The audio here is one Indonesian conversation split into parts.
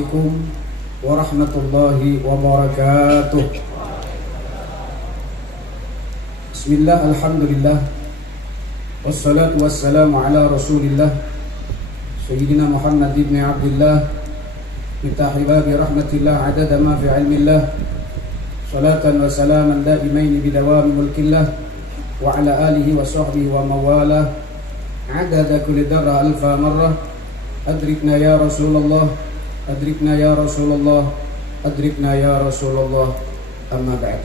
Assalamualaikum warahmatullahi wabarakatuh. Bismillah, alhamdulillah, wassalatu wassalamu ala rasulillah Sayyidina Muhammad ibn Abdullah mitahi babi rahmatillah adada ma fi ilmillah, salatan wa salaman daimaini bidawami mulkillah wa ala alihi wa sahbihi wa mawalah adada kulli darra alfa marrah. Adrikna ya Rasulullah, adrikna ya Rasulullah, adrikna ya Rasulullah. Amma ba'd.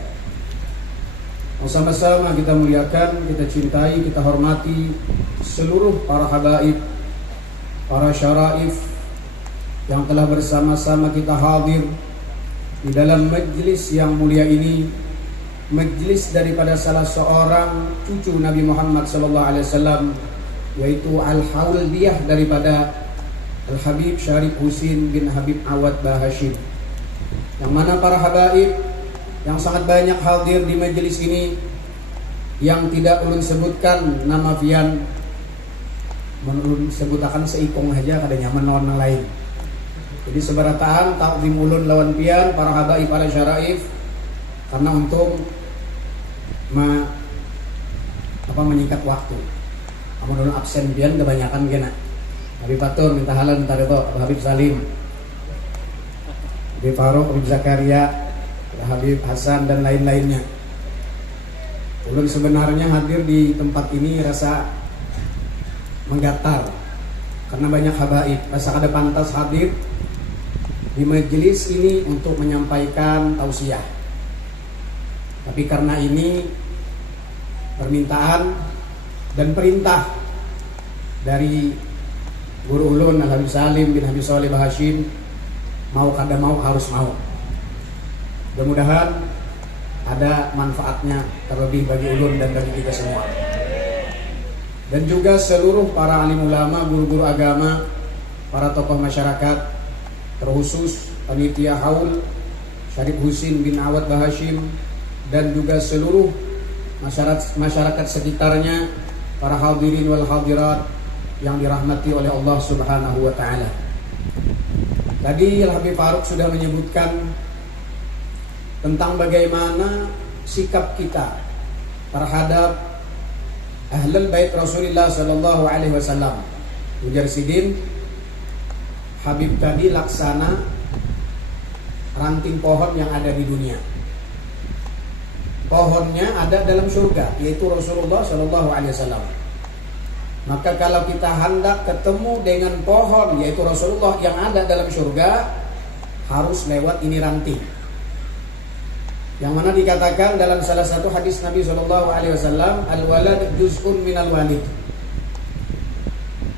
Sama-sama kita muliakan, kita cintai, kita hormati seluruh para habaib, para syaraif yang telah bersama-sama kita hadir di dalam majlis yang mulia ini, majlis daripada salah seorang cucu Nabi Muhammad SAW, yaitu Al-Hawldiyah daripada Al-Habib Syarif Husin bin Habib Awad Bahashim, yang mana para habaib yang sangat banyak hadir di majelis ini, yang tidak ulun sebutkan nama pian, menurun sebutakan seikong aja kada nyaman lawan yang lain. Jadi seberataan takzim ulun lawan pian para habaib, para syaraif, karena untuk menyingkat waktu. Amun ulun absen pian kebanyakan kena Habib Batur minta halal minta reto, Habib Salim, Habib Faruk, Habib Zakaria, Habib Hasan dan lain-lainnya. Ulun sebenarnya hadir di tempat ini rasa menggatar karena banyak habaib, rasa kada pantas hadir di majelis ini untuk menyampaikan tausiah. Tapi karena ini permintaan dan perintah dari Guru ulun Al-Habib Salim bin Habib Soleh Bahashim, mau kada mau harus mau. Mudah-mudahan ada manfaatnya terlebih bagi ulun dan bagi kita semua. Dan juga seluruh para alim ulama, guru-guru agama, para tokoh masyarakat, terkhusus panitia haul Syarif Husin bin Awad Bahashim, dan juga seluruh masyarakat sekitarnya, para hadirin wal hadirat yang dirahmati oleh Allah Subhanahu wa ta'ala. Tadi Al-Habib Faruk sudah menyebutkan tentang bagaimana sikap kita terhadap Ahlul Bait Rasulullah sallallahu alaihi wasallam. Ujar Sidin, Habib tadi laksana ranting pohon yang ada di dunia. Pohonnya ada dalam surga, yaitu Rasulullah sallallahu alaihi wasallam. Maka kalau kita hendak ketemu dengan pohon, yaitu Rasulullah yang ada dalam surga, harus lewat ini ranting. Yang mana dikatakan dalam salah satu hadis Nabi SAW, al-walad juz'un minal walid.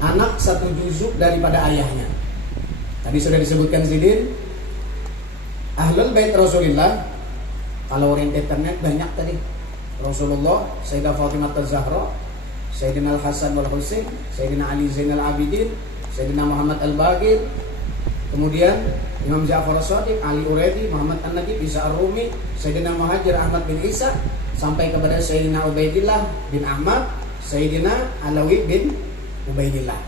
Anak satu juzuk daripada ayahnya. Tadi sudah disebutkan Zidin, Ahlul Bait Rasulullah, kalau orang internet banyak tadi. Rasulullah, Sayyidah Fatimah Az-Zahra, Sayyidina Al-Hasan wal Husain, Sayyidina Ali Zainal Abidin, Sayyidina Muhammad Al-Baqir, kemudian Imam Ja'far As-Shadiq, Ali Uredi, Muhammad An-Najib, Isa Ar-Rumi, Sayyidina Muhajir Ahmad bin Isa, sampai kepada Sayyidina Ubaidillah bin Ahmad, Sayyidina Alawi bin Ubaidillah.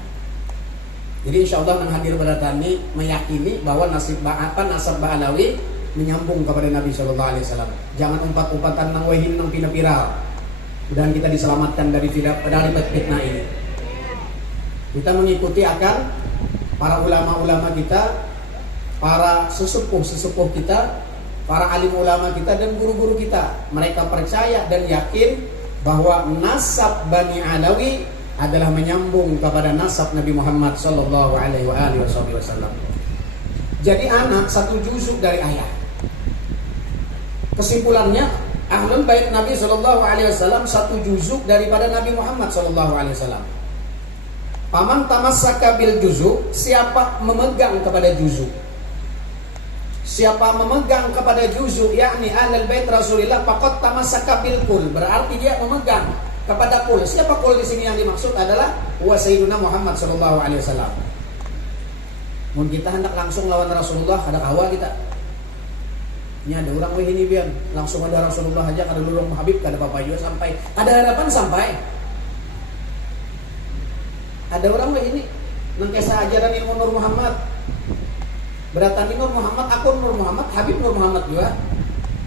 Jadi insyaallah menghadir pada tani meyakini bahwa nasab Alawi menyambung kepada Nabi sallallahu alaihi wasallam. Jangan umpat-umpatan nang wahin nang pina-piral. Dan kita diselamatkan dari fitnah ini. Kita mengikuti akan para ulama-ulama kita, para sesepuh-sesepuh kita, para alim ulama kita dan guru-guru kita. Mereka percaya dan yakin bahwa nasab Bani Alawi adalah menyambung kepada nasab Nabi Muhammad sallallahu alaihi wasallam. Jadi anak satu juzuk dari ayah. Kesimpulannya, Ahlul Bait Nabi sallallahu alaihi wasallam satu juzuk daripada Nabi Muhammad sallallahu alaihi wasallam. Paman tamassaka bil juzuk, siapa memegang kepada juzuk. Siapa memegang kepada juzuk, yakni Ahlul Bait Rasulullah, faqad tamassaka bil kul, berarti dia memegang kepada kul. Siapa kul di sini yang dimaksud adalah wa sayyiduna Muhammad sallallahu alaihi wasallam. Mun kita hendak langsung lawan Rasulullah, kada awal kita. Ini ada orang weh ini biar langsung ada Rasulullah aja, kada lurung Habib, kada apa-apa juga sampai. Ada harapan sampai. Ada orang weh ini nang kisah ajaran ilmu Nur Muhammad. Berarti Nur Muhammad, aku Nur Muhammad, Habib Nur Muhammad juga.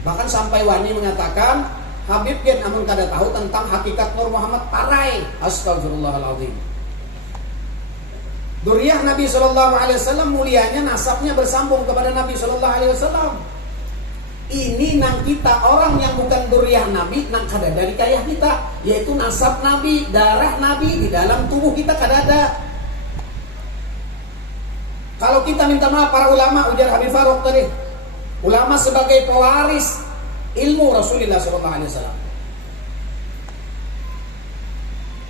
Bahkan sampai wani mengatakan Habib gen amun kada tahu tentang hakikat Nur Muhammad parai. Astagfirullahaladzim. Duriyah Nabi SAW mulianya nasabnya bersambung kepada Nabi SAW. Ini nang kita orang yang bukan duriyah Nabi nang kada dari kayah kita, yaitu nasab Nabi, darah Nabi di dalam tubuh kita kada ada. Kalau kita minta maaf para ulama, ujar Habib Faruk tadi, ulama sebagai pewaris ilmu Rasulullah SAW.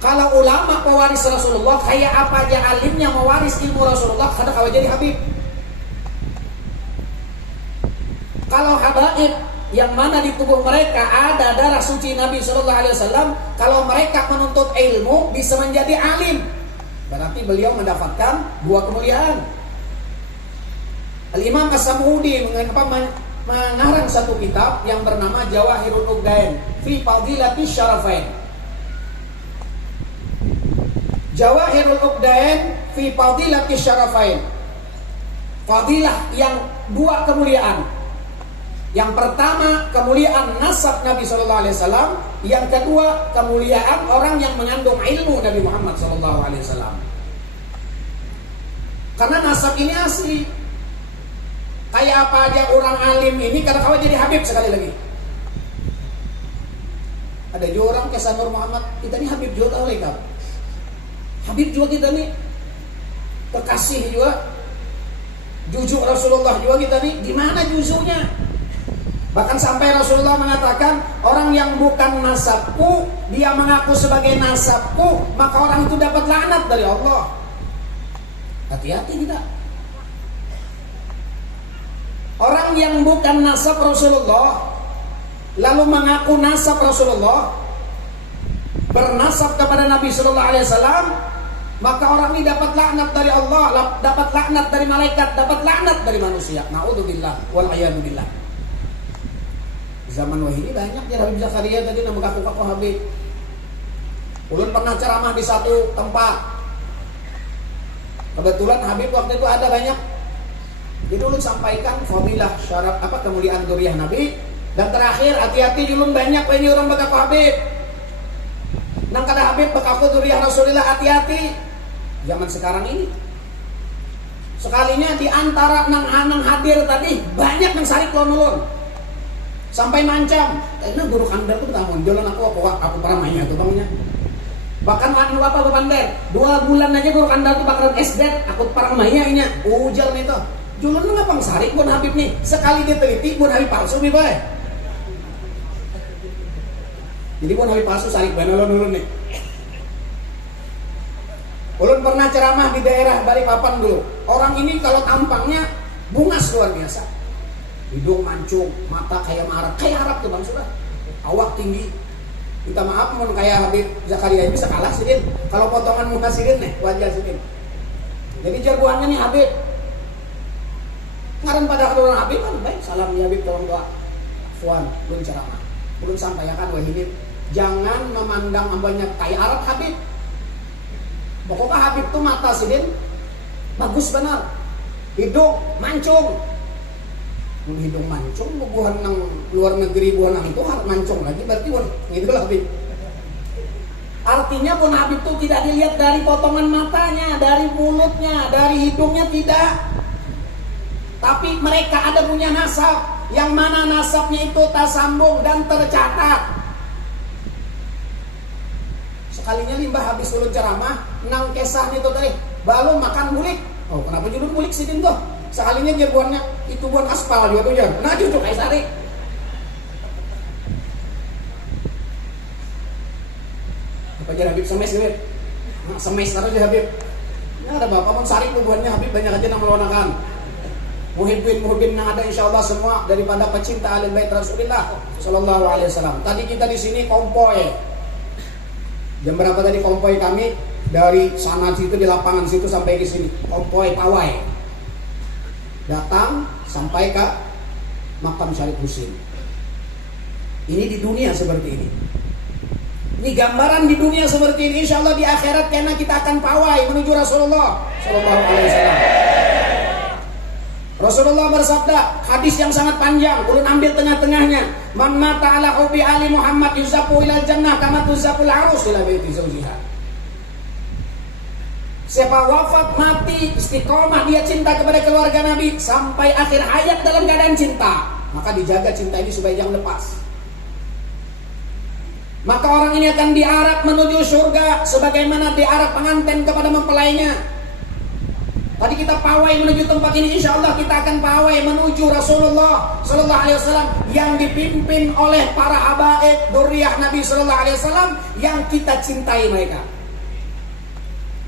Kalau ulama pewaris Rasulullah, kayak apa aja alimnya mewaris ilmu Rasulullah, kada kawa jadi Habib. Kalau habaib yang mana di tubuh mereka ada darah suci Nabi SAW, kalau mereka menuntut ilmu bisa menjadi alim, berarti beliau mendapatkan dua kemuliaan. Al-Imam As-Sam'udi mengarang satu kitab yang bernama Jawahirul Uqdain fi Fadilati Syarafain. Jawahirul Uqdain fi Fadilati Syarafain. Fadilah yang dua kemuliaan. Yang pertama kemuliaan nasab Nabi SAW, yang kedua kemuliaan orang yang mengandung ilmu Nabi Muhammad SAW. Karena nasab ini asli. Kayak apa aja orang alim ini kalau kau jadi Habib sekali lagi. Ada juga orang kisah Nur Muhammad, kita ini Habib juga tahu lekap. Habib juga kita nih, kekasih juga, jujuk Rasulullah juga kita nih. Di mana juzuknya? Bahkan sampai Rasulullah mengatakan orang yang bukan nasabku, dia mengaku sebagai nasabku, maka orang itu dapat laknat dari Allah. Hati-hati kita. Orang yang bukan nasab Rasulullah lalu mengaku nasab Rasulullah, bernasab kepada Nabi Sallallahu Alaihi Wasallam, maka orang ini dapat laknat dari Allah, dapat laknat dari malaikat, dapat laknat dari manusia. Naudzubillah wal a'yadzubillah. Zaman wahini banyak ya Habib Zakaria tadi nama kaku-kaku Habib. Ulun pernah ceramah di satu tempat. Kebetulan Habib waktu itu ada banyak. Jadi ulun sampaikan fadilah syarat kemuliaan duriyah Nabi, dan terakhir hati-hati ulun banyak ini orang bakaku Habib. Nang kada Habib bakaku duriyah Rasulullah, hati-hati. Zaman sekarang ini sekalinya di antara nang hadir tadi banyak yang sarik ulun. Sampai mancam, karena guru kandar tuh tamu, jalan aku paramanya tuh bangnya. Bahkan anu apa bandar, 2 bulan aja guru kandar tuh bakaran SD, aku paramanya nya, ujal nih tuh. Jualan lu ngapang sarik pun Habib nih, sekali dia teliti pun Habib palsu nih bay. Jadi pun Habib palsu sarik benar dulu nih. Ulun pernah ceramah di daerah Balikpapan dulu. Orang ini kalau tampangnya bungas luar biasa. Hidung mancung, mata kayak Arab tuh bang sudah. Awak tinggi. Minta maaf mau kayak Habib Zakaria bisa kalah sidin. Kalau potongan muka sidin nih, wajah sidin. Jadi jagoannya nih Habib. Ngaran pada orang Habib kan baik, salam ya Habib tolong doa. Fuan, belum ceramah. Belum sampaikan wah ini jangan memandang ambanya kayak Arab Habib. Pokoknya Habib tuh mata sidin bagus benar. Hidung mancung. Hidung mancung bukan nang luar negeri bukan nang itu harus mancung lagi berarti gitu lah Habib. Artinya pun Habib tuh tidak dilihat dari potongan matanya, dari mulutnya, dari hidungnya tidak. Tapi mereka ada punya nasab, yang mana nasabnya itu tersambung dan tercatat. Sekalinya limbah habis ulun ceramah, nang kesah itu tadi, balu makan bulik. Oh kenapa judul bulik sih tuh? Sekalinya dia buahnya itu buah aspal juga tuh ya. Nah cucuk kayak sari. Apa aja Habib semes gitu? Semes taruh aja Habib. Nah ada bapak mau sari buahnya Habib banyak aja yang meluanakan. Muhibbin yang ada insyaallah semua daripada pecinta Ahlul Bait Rasulullah sallallahu alaihi wasallam. Tadi kita di sini konvoy. Jam berapa tadi konvoy kami dari sana situ di lapangan situ sampai ke sini. Konvoy pawai. Datang sampai ke makam Syarif Husin. Ini di dunia seperti ini. Ini gambaran di dunia seperti ini. Insyaallah di akhirat karena kita akan pawai menuju Rasulullah sallallahu alaihi wasallam. Rasulullah bersabda, hadis yang sangat panjang, ulun ambil tengah-tengahnya. Man mata ala hubbi ali Muhammad yuzafu ilal jannah kama tuzaful arus ila baiti zawjiha. Siapa wafat mati istiqomah dia cinta kepada keluarga Nabi sampai akhir hayat dalam keadaan cinta, maka dijaga cinta ini supaya jangan lepas. Maka orang ini akan diarak menuju surga sebagaimana diarak pengantin kepada mempelainya. Tadi kita pawai menuju tempat ini, insya Allah kita akan pawai menuju Rasulullah Sallallahu Alaihi Wasallam yang dipimpin oleh para habaib dzurriyyah Nabi Sallallahu Alaihi Wasallam yang kita cintai mereka.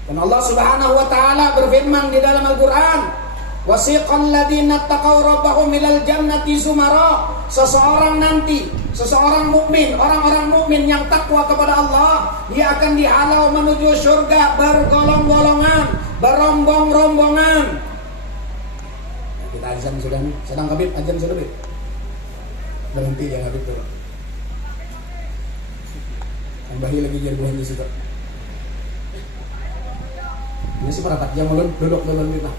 Dan Allah Subhanahu Wa Taala berfirman di dalam Al-Quran, wasiqal ladzina taqaw rabbahum ilal jannati zumara. Seseorang mukmin, orang-orang mukmin yang takwa kepada Allah, dia akan dihalau menuju surga bergolong-golongan, berombong-rombongan. Nah, kita azan sudah nih, sedang Habib, azan sudah Habib. Berhenti ya Habib dulu. Tambahi lagi jagoan di situ. Ini sih para jam ulun duduk dalam kita.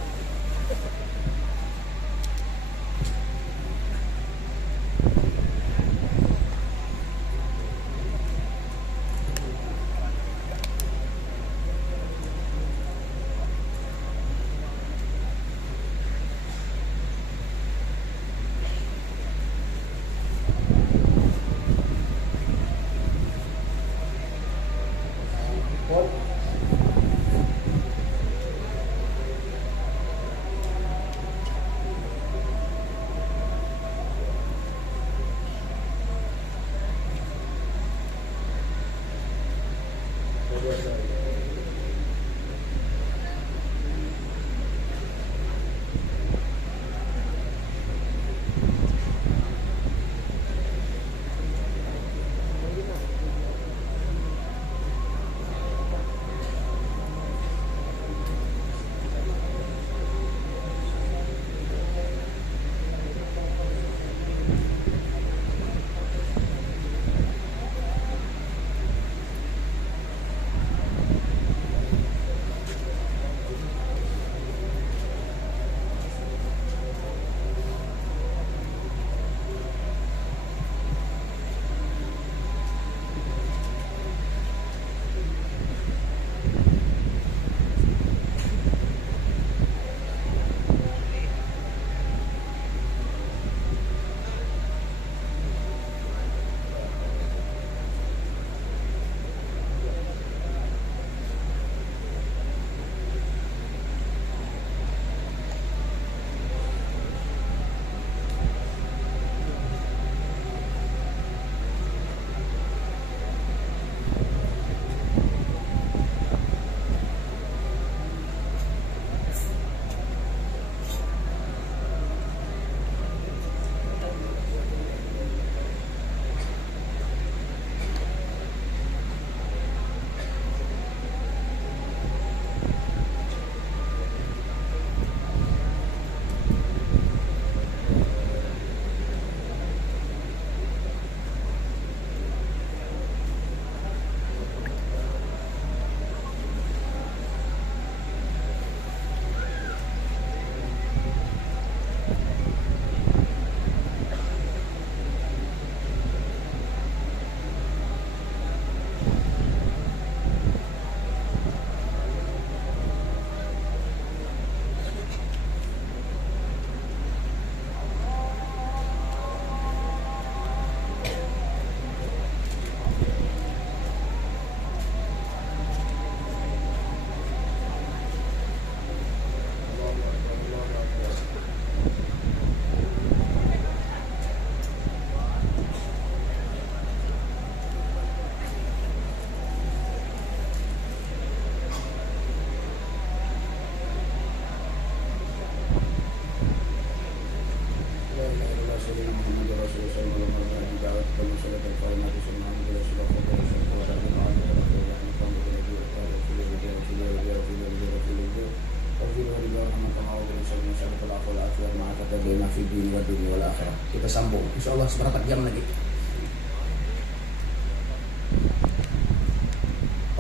Kita sambung, insya Allah seberapa jam lagi.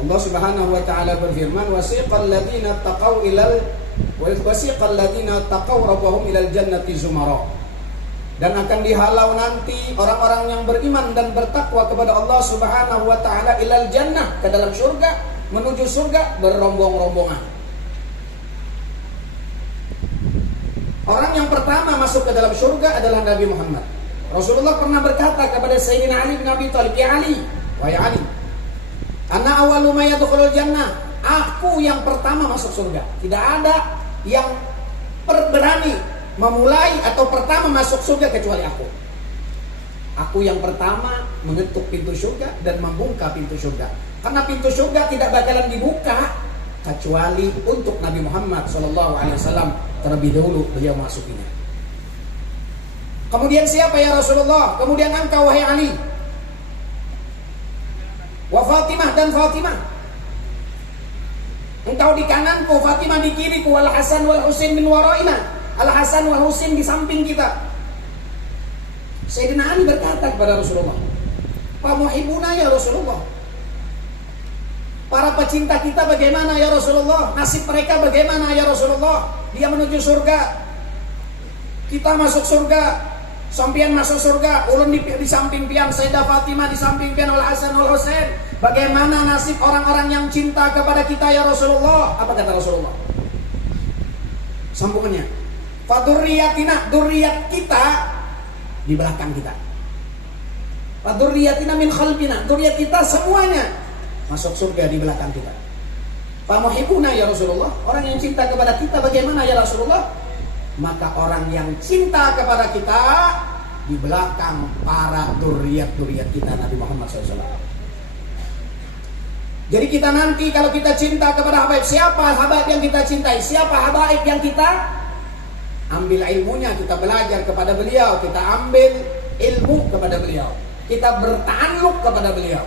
Allah Subhanahu wa taala berfirman, wasiqal ladzina taqaw ilal wasiqal ladzina taqaw rabbahum ilal jannati zumara. Dan akan dihalau nanti orang-orang yang beriman dan bertakwa kepada Allah Subhanahu wa taala ilal jannah, ke dalam surga, menuju surga berrombong-rombongan. Orang yang pertama masuk ke dalam surga adalah Nabi Muhammad. Rasulullah pernah berkata kepada Sayyidina Ali bin Abi Thalib, "Ya Ali, wahai Ali, ana awwalu may yadkhulul jannah." Aku yang pertama masuk surga. Tidak ada yang berani memulai atau pertama masuk surga kecuali aku. Aku yang pertama mengetuk pintu surga dan membuka pintu surga. Karena pintu surga tidak bakalan dibuka kecuali untuk Nabi Muhammad SAW terlebih dahulu beliau masukinya. Kemudian siapa ya Rasulullah? Kemudian engkau wahai Ali. Wa Fatimah dan Fatimah. Engkau di kananku, Fatimah di kiriku, wal Hasan wal Husain min waraina. Al Hasan wal Husain di samping kita. Sayyidina Ali berkata kepada Rasulullah, "Fa muhibbuna ya Rasulullah. Para pecinta kita bagaimana ya Rasulullah? Nasib mereka bagaimana ya Rasulullah? Dia menuju surga, kita masuk surga. Sampian masuk surga, ulun di samping pian Sayyidah Fatimah, di samping pian Al Hasan wal Husain. Bagaimana nasib orang-orang yang cinta kepada kita ya Rasulullah?" Apa kata Rasulullah? Sambungannya, "Fadurriyatina, durriyat kita di belakang kita. Fadurriyatina min khalfina, durriyat kita semuanya masuk surga di belakang kita. Famuhibbuna ya Rasulullah, orang yang cinta kepada kita bagaimana ya Rasulullah? Maka orang yang cinta kepada kita di belakang para durriyat kita Nabi Muhammad SAW. Jadi kita nanti kalau kita cinta kepada habaib, siapa habaib yang kita cintai? Siapa habaib yang kita ambil ilmunya, kita belajar kepada beliau, kita ambil ilmu kepada beliau, kita bertaalluk kepada beliau,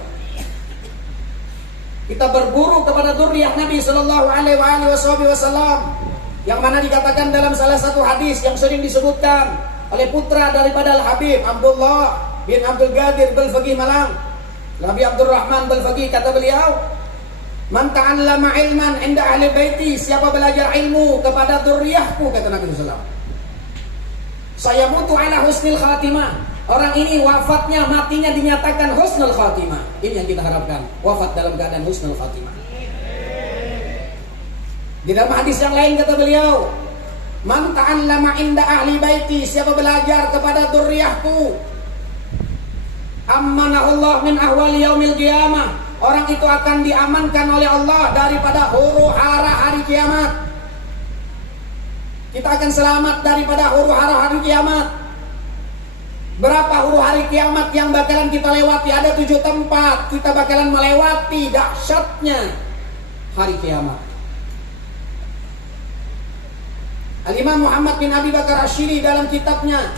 kita berburu kepada dzurriyyah Nabi Sallallahu Alaihi Wasallam, yang mana dikatakan dalam salah satu hadis yang sering disebutkan oleh putra daripada Al-Habib Abdullah bin Abdul Qadir Balfaqih Malang, Nabi Abdurrahman Balfaqih, kata beliau, "Man ta'allama ilman inda ahli baiti," siapa belajar ilmu kepada dzurriyyahku, kata Nabi SAW, "saya mutu ala husnil khatimah." Orang ini wafatnya, matinya dinyatakan husnul khatimah. Ini yang kita harapkan, wafat dalam keadaan husnul khatimah. Di dalam hadis yang lain kata beliau, "Man ta'allama inda ahli baiti," siapa belajar kepada dzurriyyahku, "ammanahullah min ahwali yaumil qiyamah," orang itu akan diamankan oleh Allah daripada huru-hara hari kiamat. Kita akan selamat daripada huru-hara hari kiamat. Berapa huru hari kiamat yang bakalan kita lewati? Ada 7 tempat kita bakalan melewati dahsyatnya hari kiamat. Al-Imam Muhammad bin Abi Bakar Asyiri dalam kitabnya,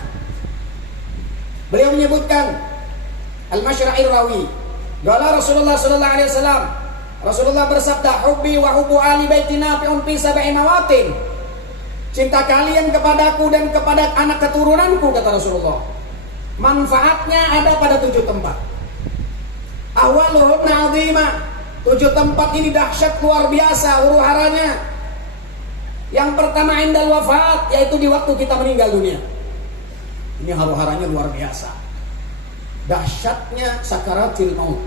beliau menyebutkan Al-Masyra'ir Rawi, qala Rasulullah sallallahu alaihi wasallam, Rasulullah bersabda, "Hubbi wa hubbu ali baiti nafi'un fi sab'i mawatin." Cinta kalian kepadaku dan kepada anak keturunanku, kata Rasulullah, manfaatnya ada pada 7 tempat. Awwaluhun 'azimah. 7 tempat ini dahsyat luar biasa huru-haranya. Yang pertama indal wafat, yaitu di waktu kita meninggal dunia. Ini huru-haranya luar biasa. Dahsyatnya sakaratil maut.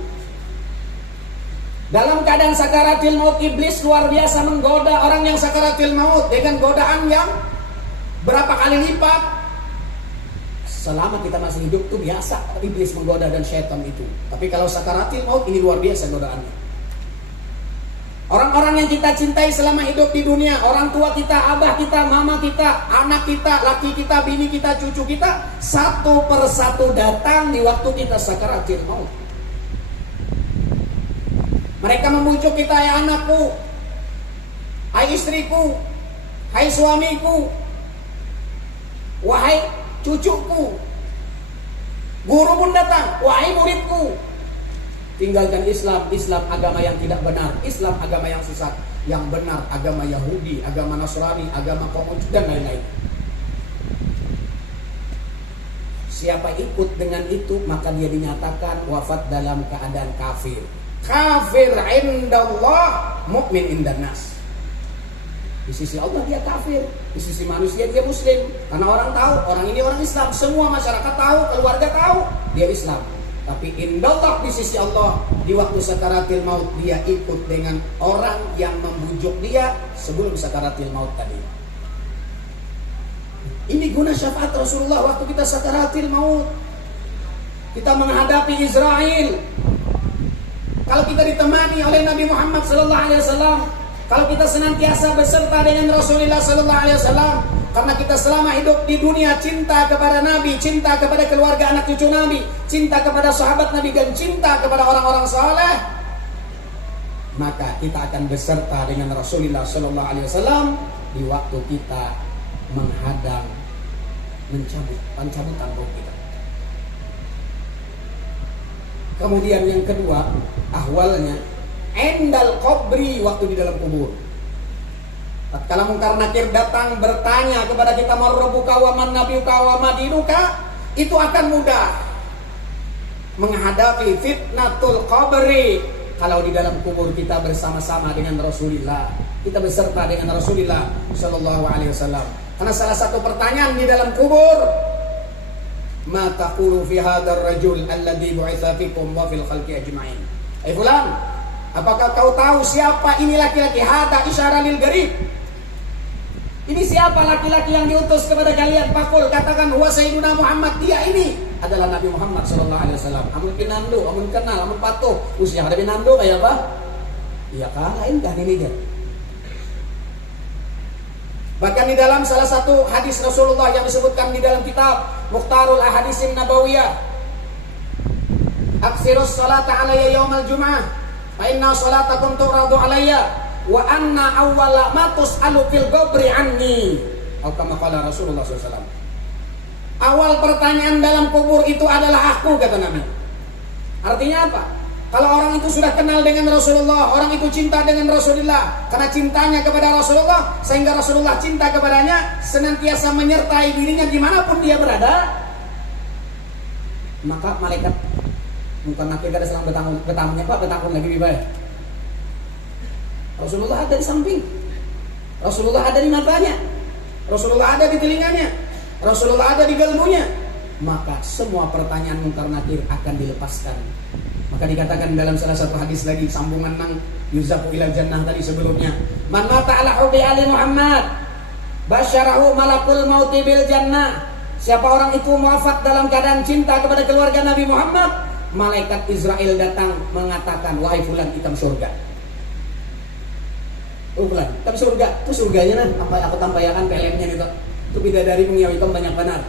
Dalam keadaan sakaratil maut, iblis luar biasa menggoda orang yang sakaratil maut dengan godaan yang berapa kali lipat. Selama kita masih hidup itu biasa iblis menggoda dan syaitan itu. Tapi kalau sakaratil maut ini luar biasa godaannya. Orang-orang yang kita cintai selama hidup di dunia, orang tua kita, abah kita, mama kita, anak kita, laki kita, bini kita, cucu kita, satu persatu datang di waktu kita sakaratil maut. Mereka membujuk kita, "Hai anakku, hai istriku, hai suamiku, wahai cucuku." Guru pun datang, "Wahai muridku, tinggalkan Islam, Islam agama yang tidak benar, Islam agama yang sesat, yang benar agama Yahudi, agama Nasrani, agama Konghucu dan lain-lain." Siapa ikut dengan itu, maka dia dinyatakan wafat dalam keadaan kafir. Kafir indallah, mukmin indan nas. Di sisi Allah dia kafir, di sisi manusia dia muslim. Karena orang tahu, orang ini orang Islam. Semua masyarakat tahu, keluarga tahu, dia Islam. Tapi indallah di sisi Allah, di waktu sakaratil maut dia ikut dengan orang yang membujuk dia sebelum sakaratil maut tadi. Ini guna syafaat Rasulullah waktu kita sakaratil maut. Kita menghadapi Israel. Kalau kita ditemani oleh Nabi Muhammad SAW, kalau kita senantiasa beserta dengan Rasulullah SAW, karena kita selama hidup di dunia cinta kepada Nabi, cinta kepada keluarga anak cucu Nabi, cinta kepada sahabat Nabi, dan cinta kepada orang-orang saleh, maka kita akan beserta dengan Rasulullah SAW di waktu kita menghadang, pencabutan roh kita. Kemudian yang kedua, ahwalnya endal kubri, waktu di dalam kubur. Tatkala Munkar Nakir datang bertanya kepada kita, man rabbuka wa man nabiyuka wa ma dinuka, itu akan mudah menghadapi fitnatul qabri kalau di dalam kubur kita bersama-sama dengan Rasulullah, kita beserta dengan Rasulullah sallallahu alaihi wasallam. Karena salah satu pertanyaan di dalam kubur, ma taqulu fi hadzal rajul alladhi bu'itsa fikum wa fil khalqi ajma'in. Hai fulan, apakah kau tahu siapa ini laki-laki? Hada isyara lil garib. Ini siapa laki-laki yang diutus kepada kalian? Pakul, katakan huwa sayyiduna Muhammad. Dia ini adalah Nabi Muhammad sallallahu alaihi wasallam. Amun pinandu, amun kenal, amun patuh. Usia ada pinandu kayak apa? Iya kalahin kan ini dia. Bahkan di dalam salah satu hadis Rasulullah yang disebutkan di dalam kitab Mukhtarul Ahadisin Nabawiyah, aksirus salata alayya yaumal jum'ah fa inna salatakum tu'radu alayya wa anna awwala ma tus'alu fil qabri anni, atau kama qala Rasulullah SAW. Awal pertanyaan dalam kubur itu adalah aku, kata Nabi. Artinya apa? Kalau orang itu sudah kenal dengan Rasulullah, orang itu cinta dengan Rasulullah, karena cintanya kepada Rasulullah, sehingga Rasulullah cinta kepadanya, senantiasa menyertai dirinya dimanapun dia berada, maka malaikat Munkar Nakir kada selang betamanya Pak, betakun lagi lebih baik. Rasulullah ada di samping, Rasulullah ada di matanya, Rasulullah ada di telinganya, Rasulullah ada di galmunya, maka semua pertanyaan Munkar Nakir akan dilepaskan. Maka dikatakan dalam salah satu hadis lagi, sambungan nang yuzaku ilal jannah tadi sebelumnya, man mata ala hubbi ali Muhammad basyarahu malakul mauti bil jannah. Siapa orang itu wafat dalam keadaan cinta kepada keluarga Nabi Muhammad, malaikat Israel datang mengatakan, wahai fulan, ikam surga. Oh fulan, tapi surga, itu surganya nan, apa aku tampayakan pelemnya itu. Itu bidadari mengiyawikan banyak benar.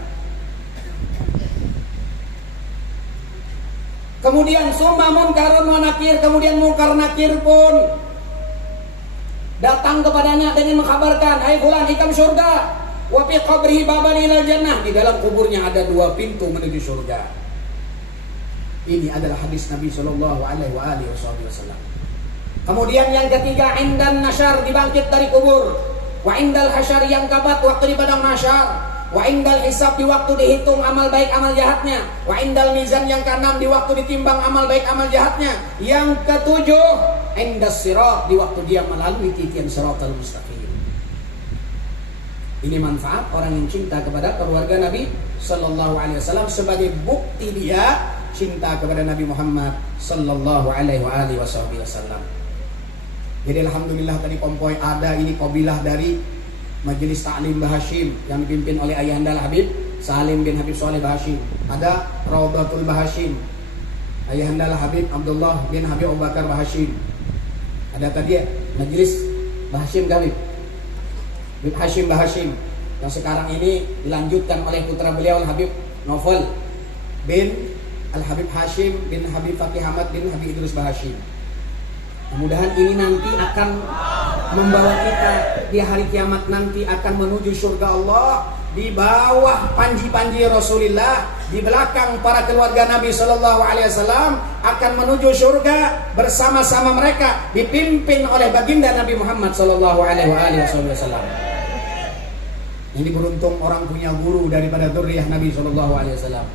Kemudian summa munkarun wa nakir, kemudian Munkar Nakir pun datang kepadanya dengan mengkabarkan, hai fulan, ikam surga. Wa fi qabrihi baban ilal jannah, di dalam kuburnya ada 2 pintu menuju surga. Ini adalah hadis Nabi sallallahu alaihi wasallam. Kemudian yang ketiga, indan nasyar, dibangkit dari kubur. Wa indal hasyar, yang keempat waktu di padang mahsyar. Wa indal hisab, di waktu dihitung amal baik amal jahatnya. Wa indal mizan, yang keenam di waktu ditimbang amal baik amal jahatnya. Yang ketujuh, indas sirat, di waktu dia melalui titian siratal mustaqim. Ini manfaat orang yang cinta kepada keluarga Nabi sallallahu alaihi wasallam sebagai bukti dia cinta kepada Nabi Muhammad sallallahu alaihi wasallam. Jadi alhamdulillah tadi kompoi ada ini qabilah dari Majelis Ta'lim Bahashim yang dipimpin oleh Ayahanda Habib Salim bin Habib Soleh Bahashim. Ada Raudatul Bahashim, Ayahanda Habib Abdullah bin Habib Abu Bakar Bahashim. Ada tadi Majelis Bahashim Habib Hashim Bahashim yang sekarang ini dilanjutkan oleh putra beliau Al-Habib Novel bin Al-Habib Hashim bin Habib Fakih Ahmad bin Habib Idrus Bahashim. Mudah-mudahan ini nanti akan membawa kita di hari kiamat nanti akan menuju surga Allah, di bawah panji-panji Rasulullah, di belakang para keluarga Nabi Sallallahu Alaihi Wasallam, akan menuju surga bersama-sama mereka, dipimpin oleh baginda Nabi Muhammad Sallallahu Alaihi Wasallam. Ini beruntung orang punya guru daripada dzurriyyah Nabi Sallallahu Alaihi Wasallam.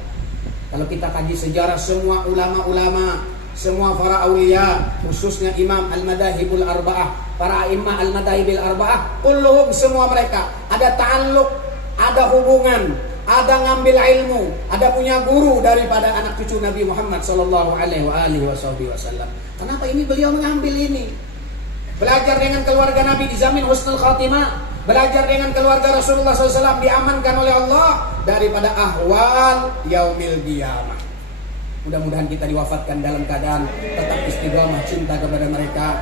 Kalau kita kaji sejarah semua ulama-ulama semua para aulia, khususnya Imam Al-Madahibul Arba'ah, para imam Al-Madahibil Arba'ah, kulluhum, semua mereka ada ta'alluq, ada hubungan, ada ngambil ilmu, ada punya guru daripada anak cucu Nabi Muhammad sallallahu alaihi wasallam. Kenapa ini beliau mengambil ini? Belajar dengan keluarga Nabi dijamin husnul khatimah. Belajar dengan keluarga Rasulullah SAW diamankan oleh Allah daripada ahwal yaumil qiyamah. Mudah-mudahan kita diwafatkan dalam keadaan tetap istiqomah cinta kepada mereka.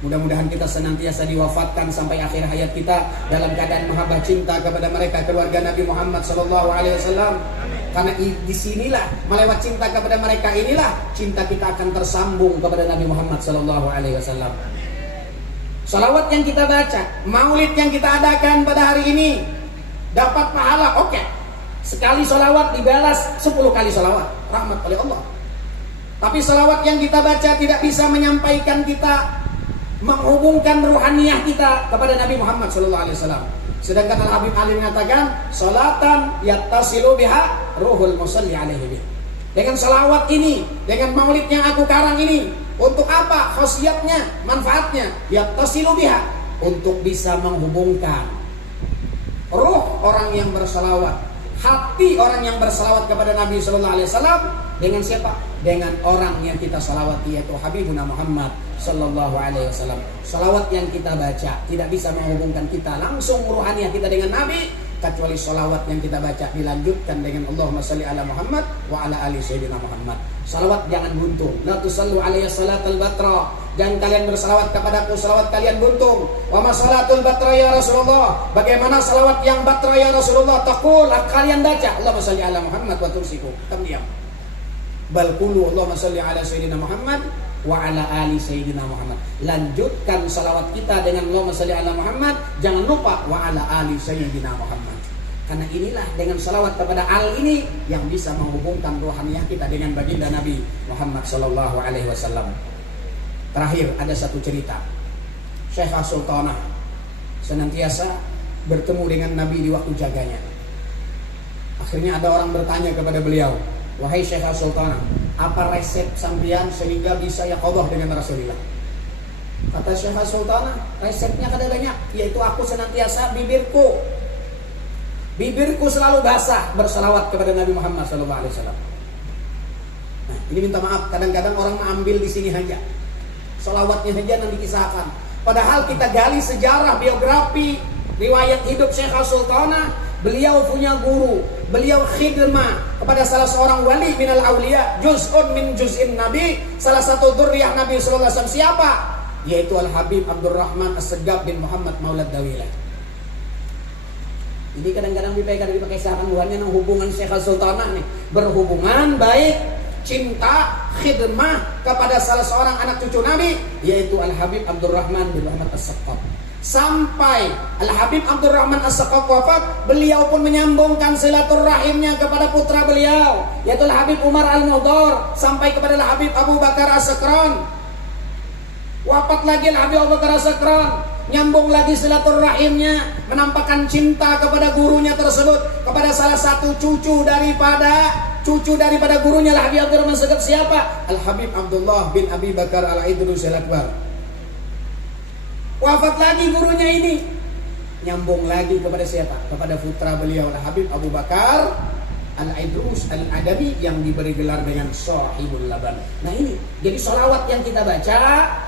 Mudah-mudahan kita senantiasa diwafatkan sampai akhir hayat kita dalam keadaan mahabbah cinta kepada mereka, keluarga Nabi Muhammad SAW. Karena disinilah melewat cinta kepada mereka inilah cinta kita akan tersambung kepada Nabi Muhammad SAW. Salawat yang kita baca, maulid yang kita adakan pada hari ini dapat pahala, oke. Sekali salawat dibalas 10 kali salawat, rahmat oleh Allah. Tapi salawat yang kita baca tidak bisa menyampaikan kita, menghubungkan ruhaniyah kita kepada Nabi Muhammad SAW. Sedangkan Al-Habib Ali mengatakan, salatan yattasilu biha ruhul musalli alaihi. Dengan salawat ini, dengan maulid yang aku karang ini, untuk apa khasiatnya, manfaatnya? Yattasilu biha, untuk bisa menghubungkan ruh orang yang bersalawat, hati orang yang bersalawat kepada Nabi Sallallahu Alaihi Wasallam dengan siapa? Dengan orang yang kita salawati, yaitu Habibuna Muhammad Sallallahu Alaihi Wasallam. Salawat yang kita baca tidak bisa menghubungkan kita langsung ruhaniyah kita dengan Nabi, kecuali salawat yang kita baca dilanjutkan dengan Allahumma salli ala Muhammad wa ala ali sayyidina Muhammad. Salawat jangan buntung. La tusallu alayya salatal batra. Dan kalian bersalawat kepadaku salawat kalian buntung. Wa ma salatul batra ya Rasulullah. Bagaimana salawat yang batra ya Rasulullah? Taqul, kalian baca Allahumma salli ala Muhammad wa tursiku. Diam. Bal qulu Allahumma salli ala sayyidina Muhammad wa ala ali sayyidina Muhammad. Lanjutkan salawat kita dengan Allahumma salli ala Muhammad, jangan lupa wa ala ali sayyidina Muhammad. Karena inilah dengan salawat kepada al ini yang bisa menghubungkan rohaniah kita dengan baginda Nabi Muhammad sallallahu alaihi wasallam. Terakhir ada satu cerita. Syekhah Sultanah senantiasa bertemu dengan Nabi di waktu jaganya. Akhirnya ada orang bertanya kepada beliau, "Wahai Syekhah Sultanah, apa resep sampean sehingga bisa yaqadhah dengan Rasulullah?" Kata Syekhah Sultanah, resepnya ada banyak, yaitu aku senantiasa bibirku selalu basah bersalawat kepada Nabi Muhammad SAW. Nah, ini minta maaf, kadang-kadang orang mengambil di sini saja, salawatnya saja yang dikisahkan. Padahal kita gali sejarah, biografi, riwayat hidup Syekhah Sultanah. Beliau punya guru, beliau khidmah kepada salah seorang wali minal aulia, juz'un min juz'in Nabi, salah satu dzurriyyah Nabi sallallahu alaihi wasallam. Siapa? Yaitu Al-Habib Abdurrahman As-Segaf bin Muhammad Maulad Dawilah. Ini kadang-kadang dipakai sahakan buahnya nang hubungan Syekhah Sultanah nih, berhubungan baik, cinta, khidmah kepada salah seorang anak cucu Nabi, yaitu Al-Habib Abdurrahman bin Muhammad As-Segaf. Sampai Al-Habib Abdurrahman As-Segaf wafat, beliau pun menyambungkan silaturahimnya kepada putra beliau, yaitu Al-Habib Umar Al-Mudhar, sampai kepada Al-Habib Abu Bakar As-Sakran. Wafat lagi Al-Habib Abu Bakar As-Sakran, nyambung lagi silaturahimnya, menampakkan cinta kepada gurunya tersebut, kepada salah satu cucu daripada gurunya Al-Habib Abdurrahman As-Segaf. Siapa? Al-Habib Abdullah bin Abi Bakar Al-Idrus Al-Akbar. Wafat lagi gurunya ini, nyambung lagi kepada siapa? Kepada putra beliau Al-Habib Abu Bakar Al-Idrus Al-Adami yang diberi gelar dengan Shahibul Laban. Nah ini, jadi sholawat yang kita baca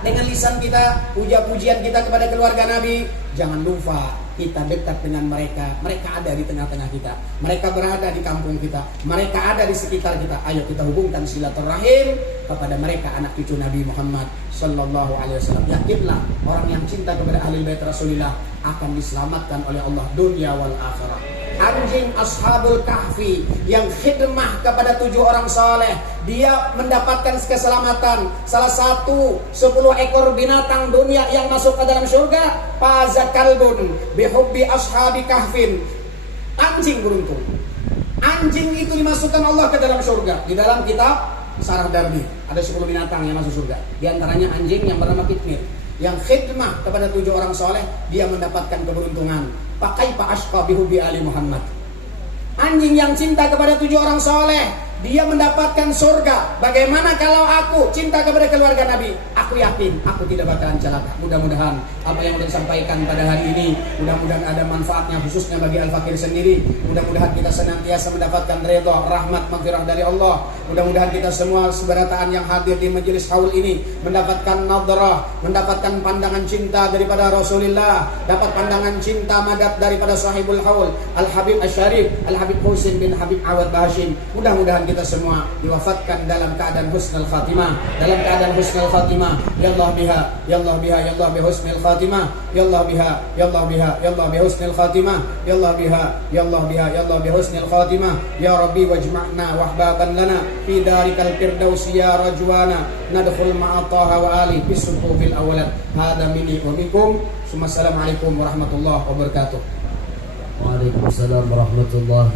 dengan lisan kita, puja-pujian kita kepada keluarga Nabi, jangan lupa kita dekat dengan mereka. Mereka ada di tengah-tengah kita, mereka berada di kampung kita, mereka ada di sekitar kita. Ayo kita hubungkan silaturahim kepada mereka, anak cucu Nabi Muhammad Sallallahu Alaihi Wasallam. Yakinlah orang yang cinta kepada ahli bait Rasulullah akan diselamatkan oleh Allah dunia wal akhirah. Anjing Ashabul Kahfi yang khidmah kepada 7 orang saleh, dia mendapatkan keselamatan. Salah satu 10 ekor binatang dunia yang masuk ke dalam surga. Faza kalbun bihubbi ashabi kahfin. Anjing beruntung. Anjing itu dimasukkan Allah ke dalam surga. Di dalam kitab Sarah Darbi ada 10 binatang yang masuk surga. Di antaranya anjing yang bernama Kitmir, yang khidmah kepada 7 orang soleh, dia mendapatkan keberuntungan. Pakai Pak Ashqa bihubi Ali Muhammad. Anjing yang cinta kepada 7 orang soleh, dia mendapatkan surga. Bagaimana kalau aku cinta kepada keluarga Nabi? Aku yakin aku tidak bakalan celaka. Mudah-mudahan apa yang sudah disampaikan pada hari ini, mudah-mudahan ada manfaatnya khususnya bagi Al-Fakir sendiri. Mudah-mudahan kita senantiasa mendapatkan redha, rahmat, maghfirah dari Allah. Mudah-mudahan kita semua seberataan yang hadir di majelis haul ini mendapatkan nadrah, mendapatkan pandangan cinta daripada Rasulullah, dapat pandangan cinta madad daripada sahibul haul Al-Habib Asy-Syarif Al-Habib Husin bin Habib Awad Bahashim. Mudah-mudahan kita semua diwafatkan dalam keadaan husnul khatimah, dalam keadaan husnul khatimah. Ya Allah biha, ya Allah biha, ya Allah bi husnul khatimah. Ya Allah biha, ya Allah biha, ya Allah bi husnul khatimah. Ya Allah biha, ya Allah biha, ya Allah bi husnul khatimah. Ya Rabbi wajma'na wahbaban lana fi darikal firdaus ya rajwana nadkhul ma'a taha wa ali bis suhufil awalat. Hada minni wa minkum. Assalamualaikum warahmatullahi wabarakatuh. Waalaikumsalam warahmatullahi